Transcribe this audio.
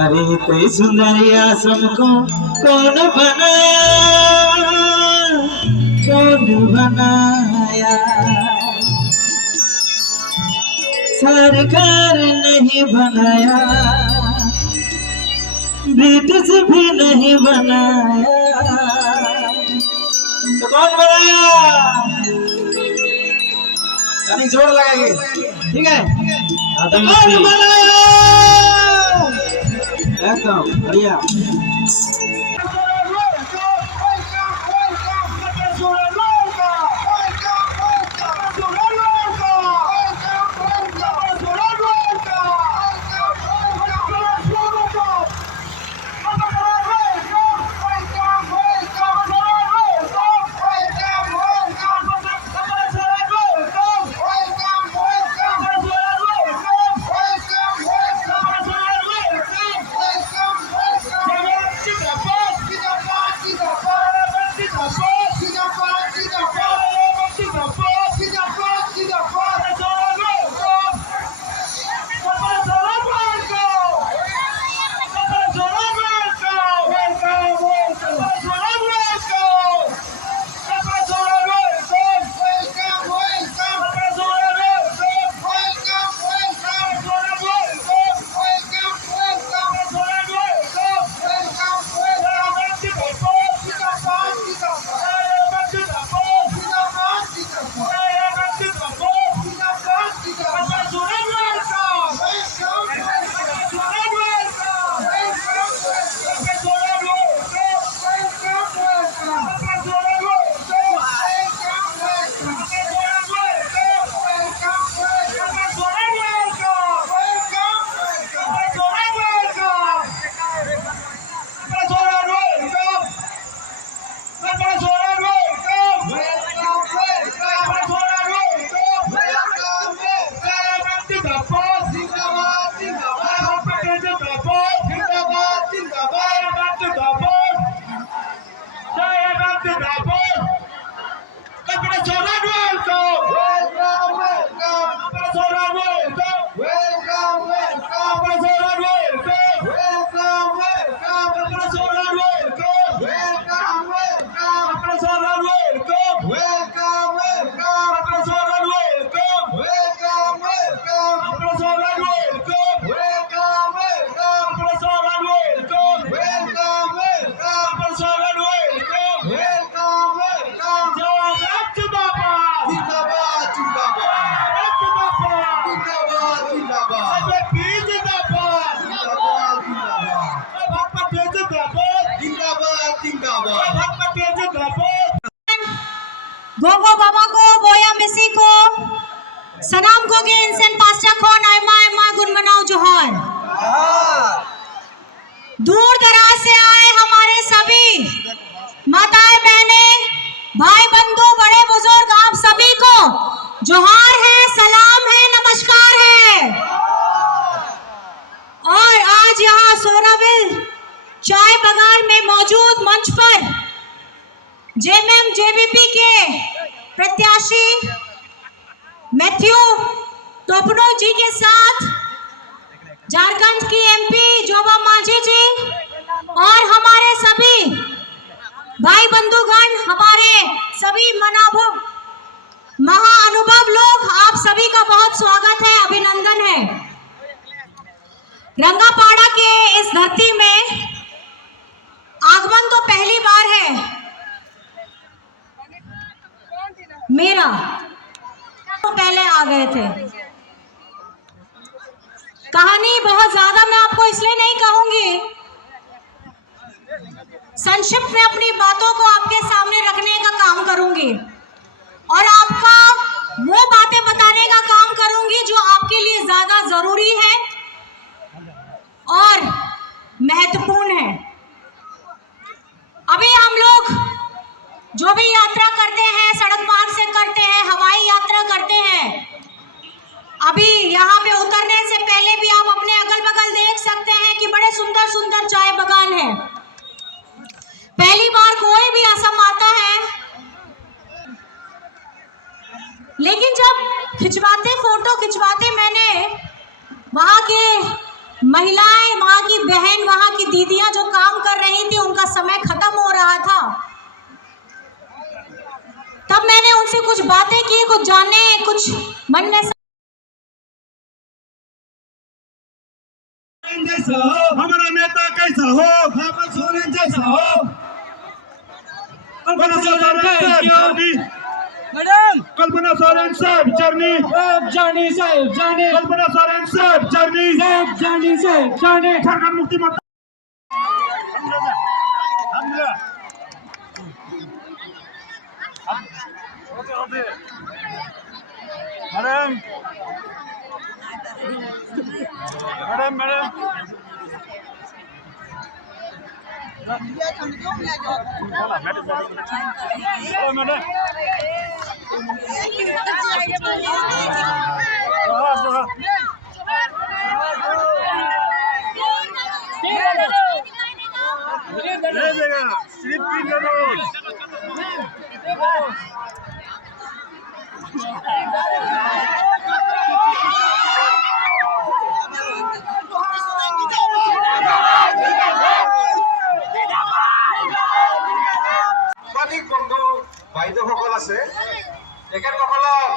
अरे ते सुंदरिया सबको कौन बनाया, कौन बनाया? सरकार नहीं बनाया, ब्रिटिश भी नहीं बनाया, तो कौन बनाया? यानी जोर लगाएंगे, ठीक है? तो कौन बनाया? एकदम बढ़िया। Gogo Baba ko, Boya Messi ko, Sanam ko Ginsen Pascha ko, Naima गुनमनाओ जोहर। दूर दराज से आए हमारे सभी माताएं बहने भाई बंधु बड़े बुजुर्ग आप सभी को जोहार है, सलाम है, नमस्कार है। और आज यहाँ सोनाविल चाय बागान में मौजूद मंच पर जेएमएम जेबीपी के प्रत्याशी मैथ्यू टोपनो जी के साथ झारखंड की एमपी जोबा मांझी जी और हमारे सभी भाई बंधुगण, हमारे सभी महाअनुभव लोग, आप सभी का बहुत स्वागत है, अभिनंदन है। रंगापाड़ा के इस धरती में आगमन तो पहली बार है मेरा, तो पहले आ गए थे। कहानी बहुत ज्यादा मैं आपको इसलिए नहीं कहूंगी, संक्षिप्त में अपनी बातों को आपके सामने रखने का काम करूंगी और आपका वो बातें बताने का काम करूंगी जो आपके लिए ज्यादा जरूरी है और महत्वपूर्ण है। अभी हम लोग जो भी यात्रा करते हैं, सड़क मार्ग से करते हैं, हवाई यात्रा करते हैं, अभी यहाँ पे उतरने से पहले भी आप अपने अगल बगल देख सकते हैं कि बड़े सुंदर सुंदर चाय बागान है। पहली बार कोई भी असम आता है, लेकिन जब फोटो खिंचवाते मैंने वहाँ के महिलाएं, वहाँ वहाँ की बहन, वहाँ की दीदियां जो काम कर रही थी, उनका समय खत्म हो रहा था। तब मैंने उनसे कुछ बातें की, कुछ जाने, कुछ मन में जैसा हो हमारा नेता कैसा हो, हेमंत सोरेन जैसा हो। कल्पना सोरेन साहब जर्नी, मैडम कल्पना सोरेन साहब जर्नी, साहेब जाने कल्पना सोरेन साहब जर्नी, साहेब जाने Jharkhand Mukti Morcha. Madam madam madam সাংবাদিক বন্ধু বাইদেউসকল আছে তেখেতসকলক